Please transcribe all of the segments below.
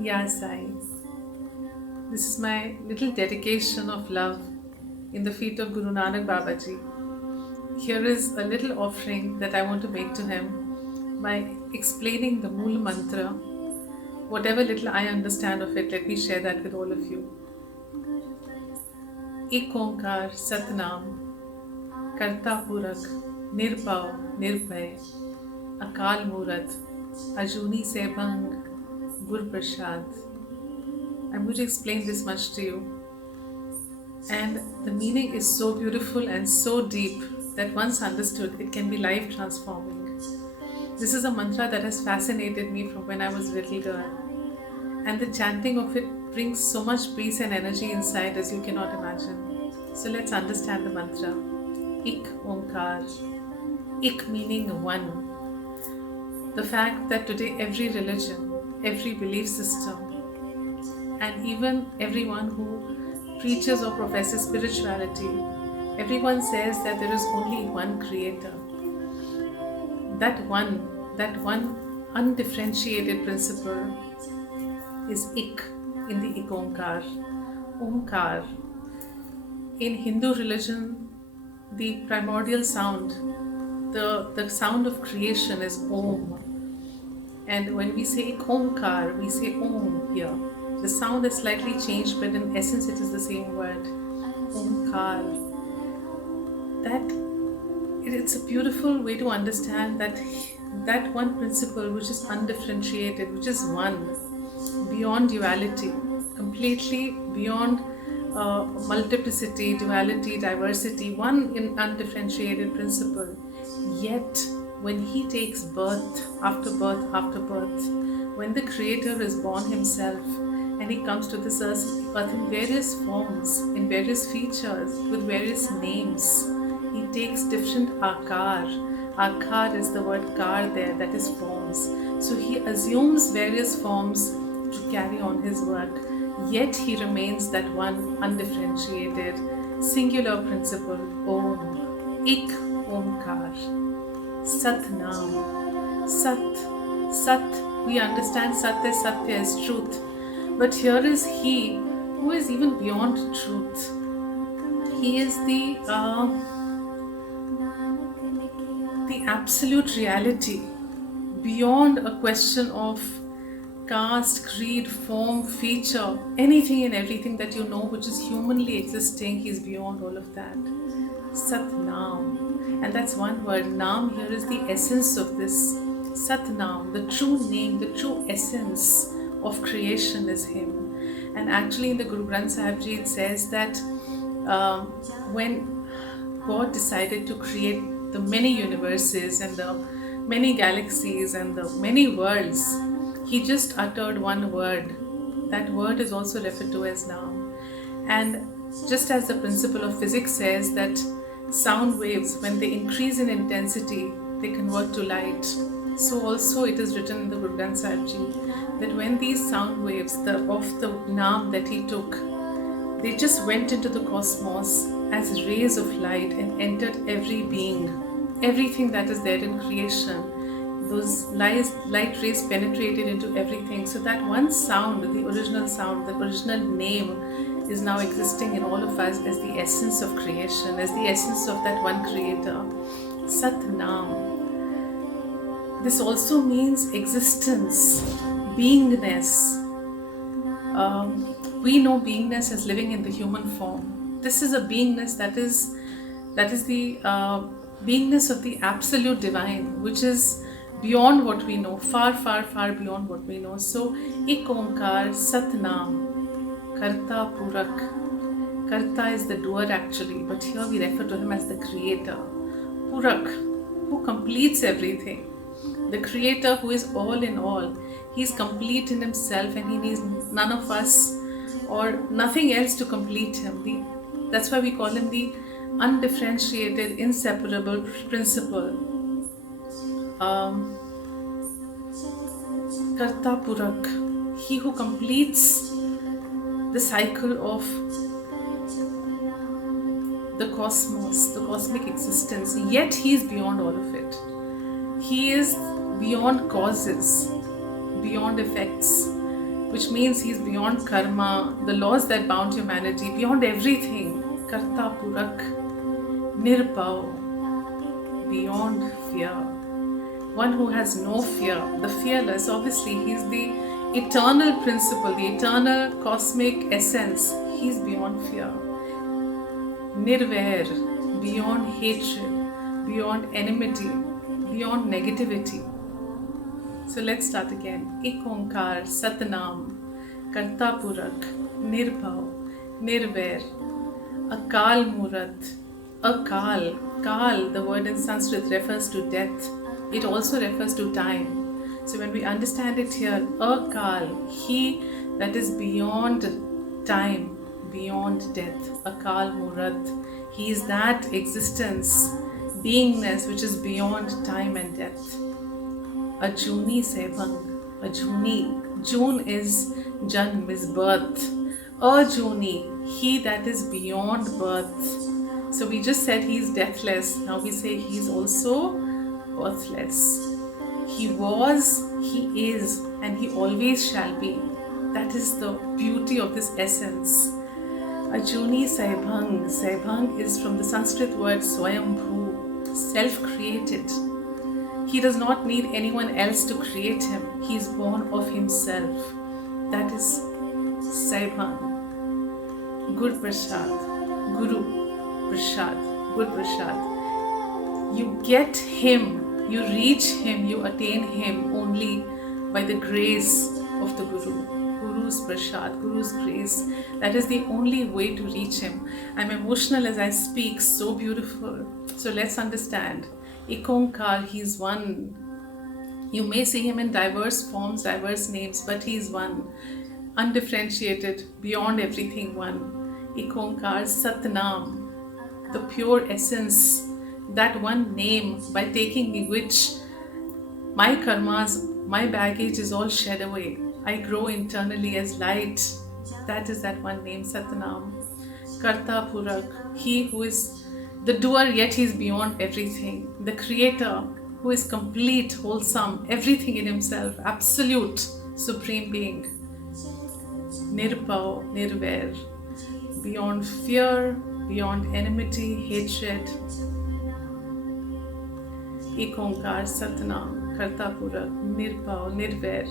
Yeah, Sai. This is my little dedication of love in the feet of Guru Nanak Babaji. Here is a little offering that I want to make to him by explaining the Mool Mantra. Whatever little I understand of it, let me share that with all of you. एक ओंकार सतनाम करता पुरख निर्भव निर्भय अकाल मूरत अजूनी सेभंग गुर प्रसाद. I'm going to explain this much to you. And the meaning is so beautiful and so deep that once understood, it can be life transforming. This is a mantra that has fascinated me from when I was a little girl. And the chanting of it brings so much peace and energy inside as you cannot imagine. So let's understand the mantra. Ik Omkar. Ik meaning one. The fact that today every religion, every belief system, and even everyone who preaches or professes spirituality, everyone says that there is only one creator. That one undifferentiated principle is Ik in the Ik Omkar. Omkar. In Hindu religion, the primordial sound, the sound of creation is Om. And when we say Ik Omkar, we say Om here. The sound is slightly changed, but in essence it is the same word. Omkar. It's a beautiful way to understand that one principle which is undifferentiated, which is one, beyond duality, completely beyond multiplicity, duality, diversity, one in undifferentiated principle. Yet, when he takes birth after birth after birth, when the Creator is born himself, and he comes to this earth in various forms, in various features, with various names. He takes different akar. Akar is the word kar there, that is forms. So he assumes various forms to carry on his work. Yet he remains that one undifferentiated, singular principle, Om. Ik Omkar. Sat Nam. Sat. We understand Sat as Satya as truth. But here is He who is even beyond truth. He is the absolute reality, beyond a question of caste, creed, form, feature, anything and everything that you know which is humanly existing. He is beyond all of that. Sat Nam. And that's one word. Nam here is the essence of this. Sat Nam, the true name, the true essence of creation is Him. And actually in the Guru Granth Sahib Ji it says that when God decided to create the many universes and the many galaxies and the many worlds, He just uttered one word. That word is also referred to as Nam. And just as the principle of physics says that sound waves, when they increase in intensity, they convert to light. So also it is written in the Guru Granth Sahib Ji that when these sound waves of the Naam that he took, they just went into the cosmos as rays of light and entered every being, everything that is there in creation. Those light rays penetrated into everything. So that one sound, the original sound, the original name is now existing in all of us as the essence of creation, as the essence of that one creator. Sat Nam. This also means existence, beingness. We know beingness as living in the human form. This is a beingness that is the beingness of the absolute divine, which is beyond what we know, far, far, far beyond what we know. So, Ik Omkar Sat Nam, Karta Purak. Karta is the doer actually, but here we refer to him as the creator. Purak, who completes everything. The creator who is all in all. He is complete in himself and he needs none of us or nothing else to complete him. That's why we call him the undifferentiated, inseparable principle. Karta Purak, he who completes the cycle of the cosmos, the cosmic existence, yet he is beyond all of it. He is beyond causes, beyond effects. which means he's beyond karma, the laws that bound humanity, beyond everything. Karta Purak, Nirbhav, beyond fear. One who has no fear, the fearless. Obviously, he's the eternal principle, the eternal cosmic essence. He's beyond fear. Nirvair, beyond hatred, beyond enmity, beyond negativity. So let's start again. Ek Onkar, Satnam, Karta Purak, Nirbhav, Nirvair, Akal Murat. Akal, Kal, the word in Sanskrit refers to death. It also refers to time. So when we understand it here, Akal, he that is beyond time, beyond death. Akal Murat, he is that existence, beingness which is beyond time and death. Ajuni Sebhang, Ajuni. June is Janm, is birth. Ajuni, he that is beyond birth. So we just said he is deathless. Now we say he is also birthless. He was, he is, and he always shall be. That is the beauty of this essence. Ajuni Saibhang. Saibhang is from the Sanskrit word Swayambhu, self-created. He does not need anyone else to create him. He is born of himself. That is Saibhang. Gur Prasad. Guru Prasad. Gur Prasad. You get him, you reach him, you attain him only by the grace of the Guru. Guru's Prasad, Guru's grace. That is the only way to reach him. I'm emotional as I speak, so beautiful. So let's understand. Ek Onkar, he is one. You may see him in diverse forms, diverse names, but he is one. Undifferentiated, beyond everything one. Ek Onkar, Satnam, the pure essence, that one name by taking which my karmas, my baggage is all shed away. I grow internally as light. That is that one name, Satnam. Karta Purak, he who is the doer yet he is beyond everything. The creator who is complete, wholesome, everything in himself, absolute, supreme being. Nirbhav, Nirvair, beyond fear, beyond enmity, hatred. Ek Onkar, Satnam, Karta Purak, Nirbhav, Nirvair,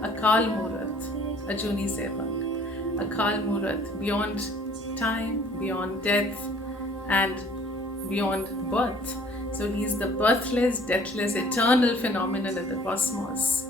Akal Murat, Ajuni Sebhang. Akal Murat, beyond time, beyond death, and beyond birth. So he is the birthless, deathless, eternal phenomenon of the cosmos.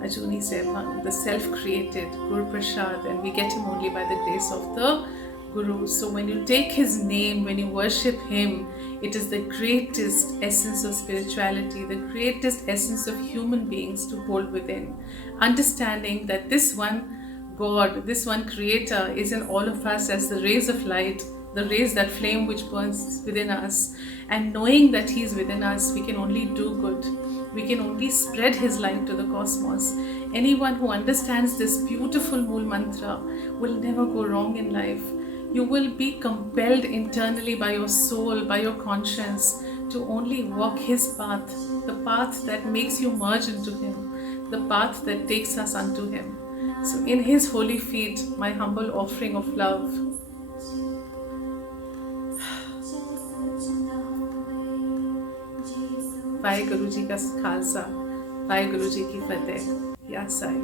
Ajuni Sebhang, the self-created Gur Prasad, and we get him only by the grace of the Guru. So when you take his name, when you worship him, it is the greatest essence of spirituality, the greatest essence of human beings to hold within. Understanding that this one God, this one creator is in all of us as the rays of light, the rays, that flame which burns within us. And knowing that he is within us, we can only do good. We can only spread his light to the cosmos. Anyone who understands this beautiful Mool Mantra will never go wrong in life. You will be compelled internally by your soul, by your conscience, to only walk his path, the path that makes you merge into him, the path that takes us unto him. So in his holy feet, my humble offering of love. Waheguru ji का खालसा, वाहेगुरु जी की फतेह। या साईं।